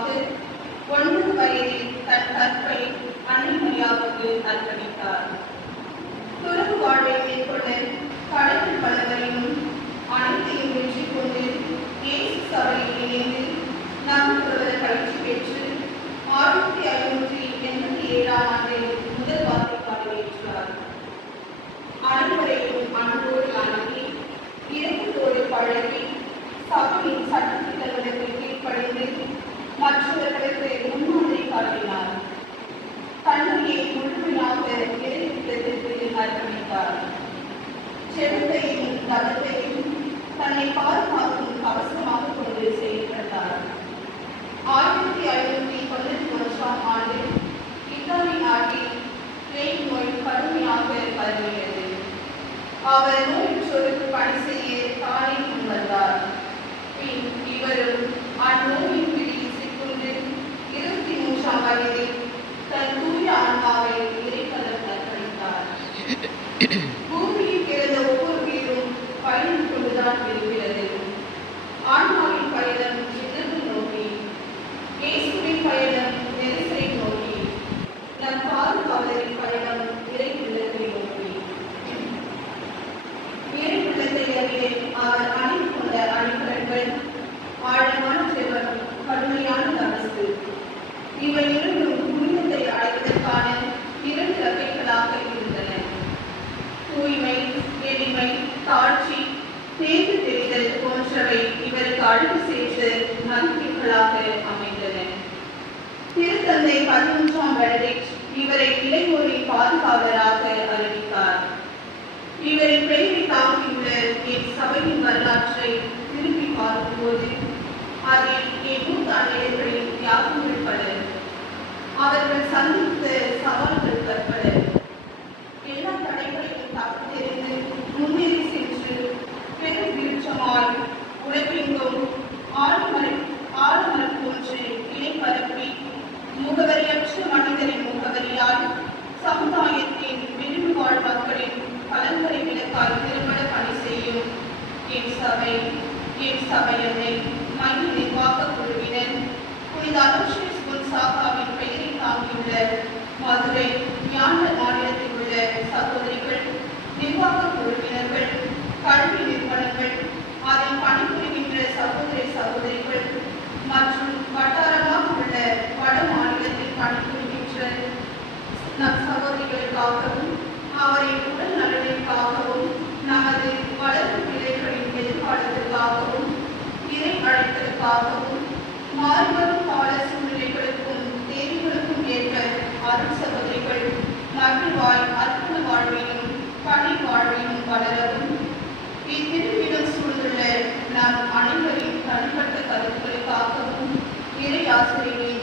நினைவாக 9 வயதில் தன் கற்பை அன்னை மரியாவுக்கு அர்ப்பணித்தார். துறவு வாழ்வை மேற்கொள்ள கடவுள் பலவரையும் அனைத்தையும் வெற்றி கொண்டு இயேசு சபையில் இணைந்து நவதுறவர் பயிற்சி பெற்று 1587 ஆண்டில் முதல் வார்த்தை பதவியேற்றார். அனைவரையும் அன்போடு அணுகி இரக்கத்தோடு பழகி சபையின் சட்டத்திட்டங்களுக்கு கீழ்ப்படிந்து மற்றவர்களுக்கு முன்மாதிரி காட்டினார். தன்னையை முழுமையாக இறைத்திட்டத்திற்கு அர்ப்பணித்தார். செவத்தையும் தகத்தையும் தன்னை பாதுகாக்கும் அவசரமாக கொண்டு செயல்பட்டார். 1591 ஆண்டு இத்தாலி நாட்டில் பிளேக் நோய் கடுமையாக பரவியது. அவர் நோயுற்றோருக்கு பணி செய்ய தானே முன்வந்தார். பின் இவரும் அந்நோயின் பிடியில் சிக்குண்டு 23ஆம் வயதில் தன் தூய ஆன்மாவை இறைப்பதற்கு அர்ப்பணித்தார். பூமியில் பிறந்த ஒவ்வொரு உயிரும் பயணம் கொண்டுதான் இருக்கிறது. ஆன்மாவின் பயணம் எதிர்ப்பு நோக்கி, இயேசுவின் பயணம் நெரிசலை நோக்கி, நம் பாதுகாவலரின் பயணம் இறை உள்ளத்தை நோக்கி. இறை உள்ளத்தை அறிய அவர் அணிந்து கொண்ட அணிகலன்கள் ஆழமான செல்வம், கடுமையான தமசு. இவை இரண்டும் புனிதத்தை அடைவதற்கான 2 வகைகளாக இருந்தன. தூய்மை, எளிமை, தாழ்ச்சி, தேர்வு தெரிதல் போன்றவை இவருக்கு அழகு செய்த நம்பிக்கைகளாக அமைந்தன. திருத்தந்தை 11ஆம் பெனடிக்ட் இவரை இளையோரின் பாதுகாவலராக அறிவித்தார். இவரின் பெயரை தாங்கியுள்ள என் சபையின் வரலாற்றை திரும்பி பார்க்கும்போது அதில் என் மூத்த அன்னையர்களின் தியாகங்கள் பல, அவர்கள் சந்தித்த சவால்கள் பற்பல. எல்லா தடைகளையும் தாக்குதெறிந்து முன்னேறி சென்று பெரும் விருட்சமாய் உழைப்பெங்கும் ஆழ்மரம் போன்று இலை பரப்பி முகவரியற்ற மனிதரின் முகவரியால் சமுதாயத்தின் விளிம்பு வாழ் மக்களின் பலன்களை விளக்காய் திருமண பணி செய்யும் என் சபையன்னை மைய நிர்வாக குழுவினர், புனித அலோஷியஸ் குன்சாகாவின் பெயரை தாங்கியுள்ள மதுரை ஞான மாநிலத்தில் உள்ள சகோதரிகள், நிர்வாக குழுவினர்கள், கல்வி நிறுவனங்கள், அதில் பணிபுரிகின்ற சகோதரிகள் மற்றும் வட்டாரமாக உள்ள வட மாநிலத்தில் பணிபுரிகின்ற நம் சகோதரிகளுக்காகவும் அவரின் உடல் நலனுக்காகவும் நமது வளர்ப்பு பிள்ளைகளின் எதிர்காலத்திற்காகவும் இறை அழைத்தலுக்காகவும் மாறிவரும் கால சூழ்நிலைகளுக்கும் தேவைகளுக்கும் ஏற்ப அருள் சகோதரிகள் மகிழ்வாய் அற்புத வாழ்வையும் பணி வாழ்வையும் வளரவும் இத்திருவிடம் சூழ்ந்துள்ள நம் அனைவரின் தனிப்பட்ட கருத்துக்களுக்காகவும் இறை ஆசிரியர்களின்